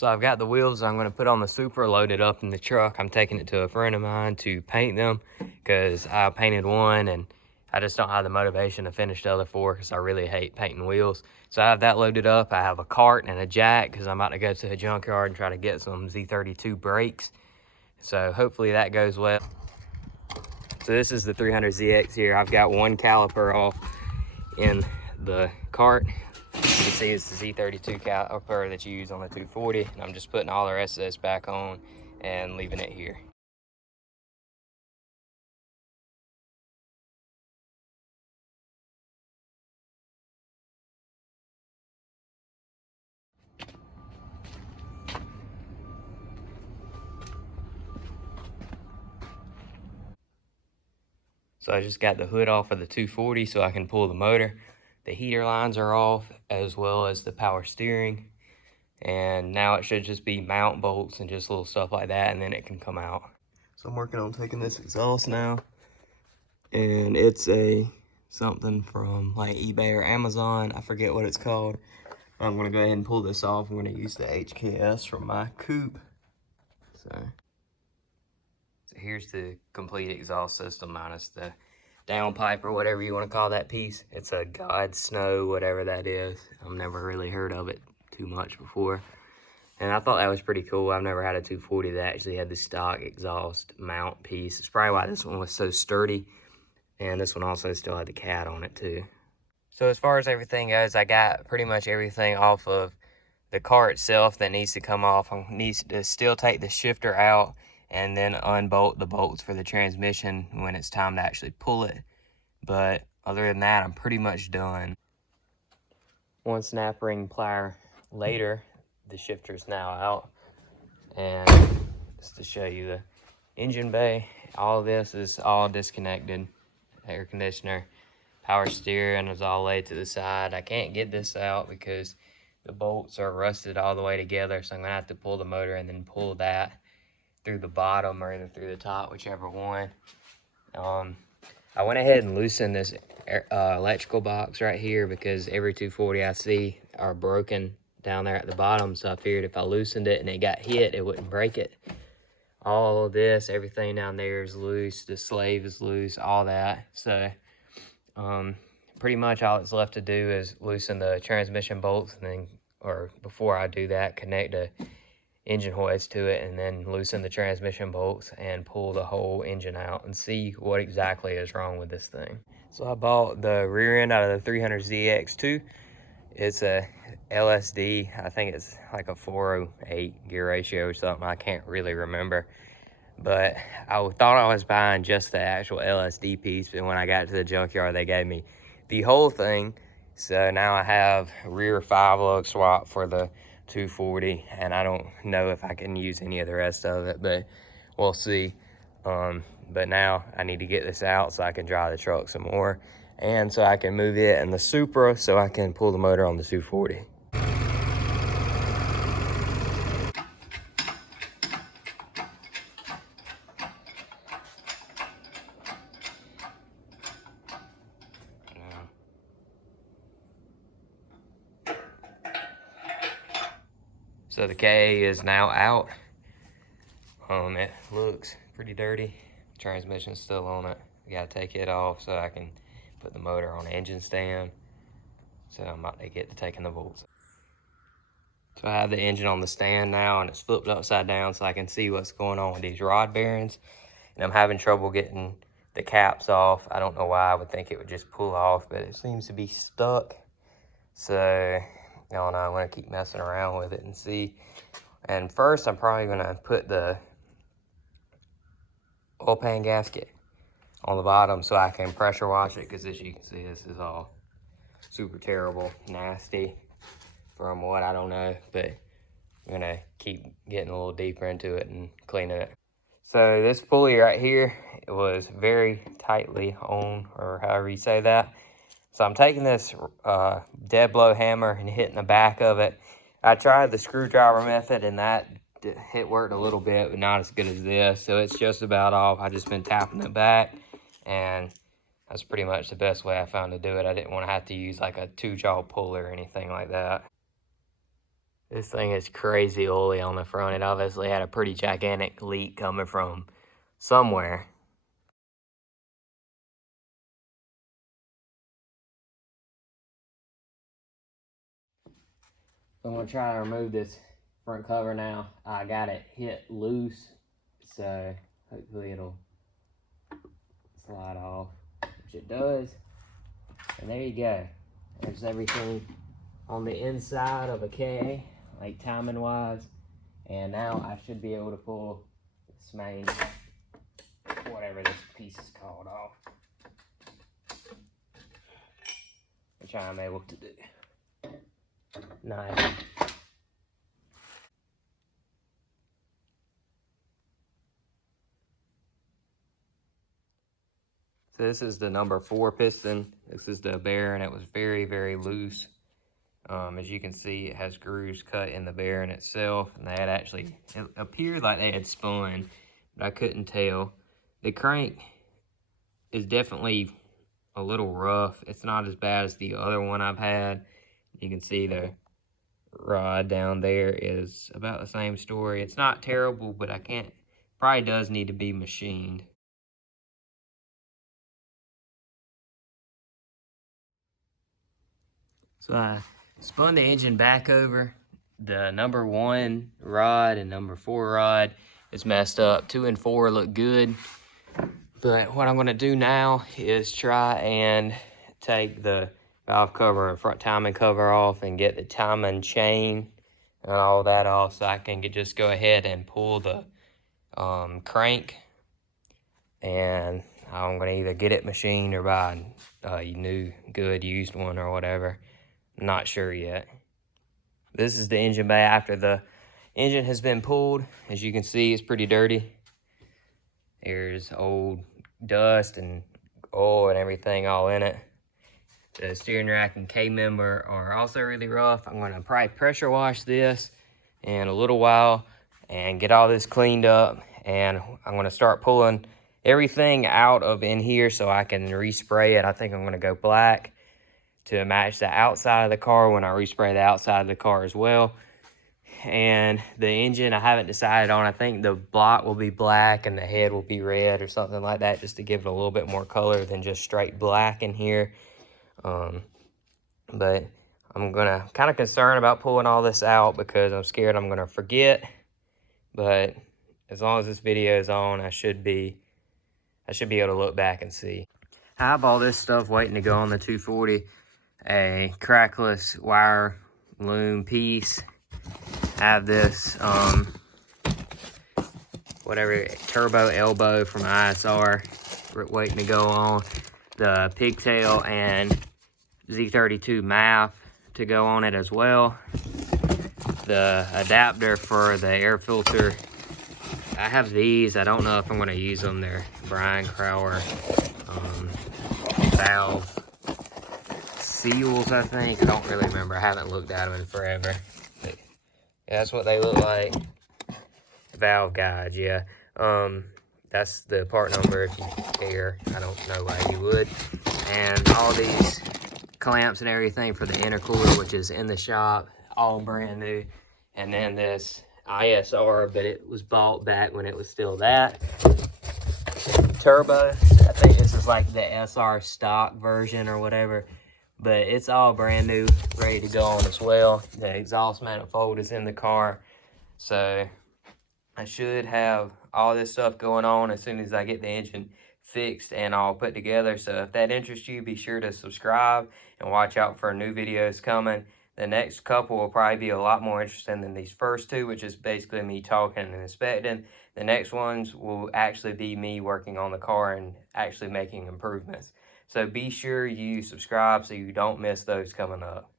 So I've got the wheels I'm going to put on the Supra loaded up in the truck. I'm taking it to a friend of mine to paint them because I painted one and I just don't have the motivation to finish the other four because I really hate painting wheels. So I have that loaded up. I have a cart and a jack because I'm about to go to a junkyard and try to get some Z32 brakes. So hopefully that goes well. So this is the 300ZX here. I've got one caliper off in the cart. You can see it's the Z32 caliper that you use on the 240, and I'm just putting all the rest of this back on and leaving it here. So I just got the hood off of the 240 so I can pull the motor. The heater lines are off as well as the power steering. And now it should just be mount bolts and just little stuff like that, and then it can come out. So I'm working on taking this exhaust now. And it's something from like eBay or Amazon. I forget what it's called. I'm gonna go ahead and pull this off. I'm gonna use the HKS from my coupe. So here's the complete exhaust system minus the downpipe or whatever you want to call that piece. It's a God Snow, whatever that is. I've never really heard of it too much before. And I thought that was pretty cool. I've never had a 240 that actually had the stock exhaust mount piece. It's probably why this one was so sturdy. And this one also still had the cat on it too. So as far as everything goes, I got pretty much everything off of the car itself that needs to come off. I need to still take the shifter out and then unbolt the bolts for the transmission when it's time to actually pull it. But other than that, I'm pretty much done. One snap ring plier later, the shifter's now out. And just to show you the engine bay, all this is all disconnected. Air conditioner, power steering is all laid to the side. I can't get this out because the bolts are rusted all the way together, so I'm gonna have to pull the motor and then pull that through the bottom or either through the top, whichever one. I went ahead and loosened this electrical box right here because every 240 I see are broken down there at the bottom, so I figured if I loosened it and it got hit, it wouldn't break it. All of this, everything down there is loose, the slave is loose, all that. So pretty much all that's left to do is loosen the transmission bolts, and then, or before I do that, connect a engine hoist to it and then loosen the transmission bolts and pull the whole engine out and see what exactly is wrong with this thing. So I bought the rear end out of the 300ZX2. It's a LSD. I think it's like a 408 gear ratio or something. I can't really remember. But I thought I was buying just the actual LSD piece, but when I got to the junkyard, they gave me the whole thing. So now I have rear 5-lug swap for the 240, and I don't know if I can use any of the rest of it, but we'll see. But now I need to get this out so I can drive the truck some more, and so I can move it in the Supra so I can pull the motor on the 240. So the K is now out. It looks pretty dirty. Transmission's still on it. I gotta take it off so I can put the motor on the engine stand. So I'm about to get to taking the bolts. So I have the engine on the stand now, and it's flipped upside down so I can see what's going on with these rod bearings. And I'm having trouble getting the caps off. I don't know why. I would think it would just pull off, but it seems to be stuck. So I don't know, I'm gonna keep messing around with it and see. And first I'm probably gonna put the oil pan gasket on the bottom so I can pressure wash it, because as you can see, this is all super terrible, nasty from what I don't know, but I'm gonna keep getting a little deeper into it and cleaning it. So this pulley right here, it was very tightly on, or however you say that. So I'm taking this dead blow hammer and hitting the back of it. I tried the screwdriver method, and it worked a little bit, but not as good as this. So it's just about off. I just been tapping it back, and that's pretty much the best way I found to do it. I didn't want to have to use like a 2-jaw puller or anything like that. This thing is crazy oily on the front. It obviously had a pretty gigantic leak coming from somewhere. I'm gonna try to remove this front cover now. I got it hit loose, so hopefully it'll slide off, which it does. And there you go. There's everything on the inside of a K, like timing wise. And now I should be able to pull this main, whatever this piece is called, off, which I'm able to do. Nice. So this is the number 4 piston. This is the bearing. It was very, very loose. As you can see, it has grooves cut in the bearing itself, and they had actually, it appeared like they had spun, but I couldn't tell. The crank is definitely a little rough. It's not as bad as the other one I've had. You can see the rod down there is about the same story. It's not terrible, but probably does need to be machined. So I spun the engine back over. The number 1 rod and number 4 rod is messed up. 2 and 4 look good. But what I'm gonna do now is try and take the valve cover and front timing cover off and get the timing chain and all that off, so I can just go ahead and pull the crank. And I'm gonna either get it machined or buy a new good used one or whatever. I'm not sure yet. This is the engine bay after the engine has been pulled. As you can see, it's pretty dirty. There's old dust and oil and everything all in it. The steering rack and K-member are also really rough. I'm gonna probably pressure wash this in a little while and get all this cleaned up. And I'm gonna start pulling everything out of in here so I can respray it. I think I'm gonna go black to match the outside of the car when I respray the outside of the car as well. And the engine, I haven't decided on. I think the block will be black and the head will be red or something like that, just to give it a little bit more color than just straight black in here. But I'm kind of concerned about pulling all this out because I'm scared I'm gonna forget. But as long as this video is on, I should be able to look back and see. I have all this stuff waiting to go on the 240. A crackless wire loom piece. I have this whatever turbo elbow from ISR waiting to go on. The pigtail and Z32 map to go on it as well. The adapter for the air filter. I have these. I don't know if I'm going to use them. They're Brian Crower valve seals, I think. I don't really remember. I haven't looked at them in forever. But yeah, that's what they look like. Valve guides, yeah. That's the part number if you care. I don't know why you would. And all these clamps and everything for the intercooler, which is in the shop, all brand new. And then this ISR, but it was bought back when it was still that. Turbo, I think this is like the SR stock version or whatever. But it's all brand new, ready to go on as well. The exhaust manifold is in the car. So I should have all this stuff going on as soon as I get the engine fixed and all put together. So if that interests you, be sure to subscribe and watch out for new videos coming. The next couple will probably be a lot more interesting than these first two, which is basically me talking and inspecting. The next ones will actually be me working on the car and actually making improvements. So be sure you subscribe so you don't miss those coming up.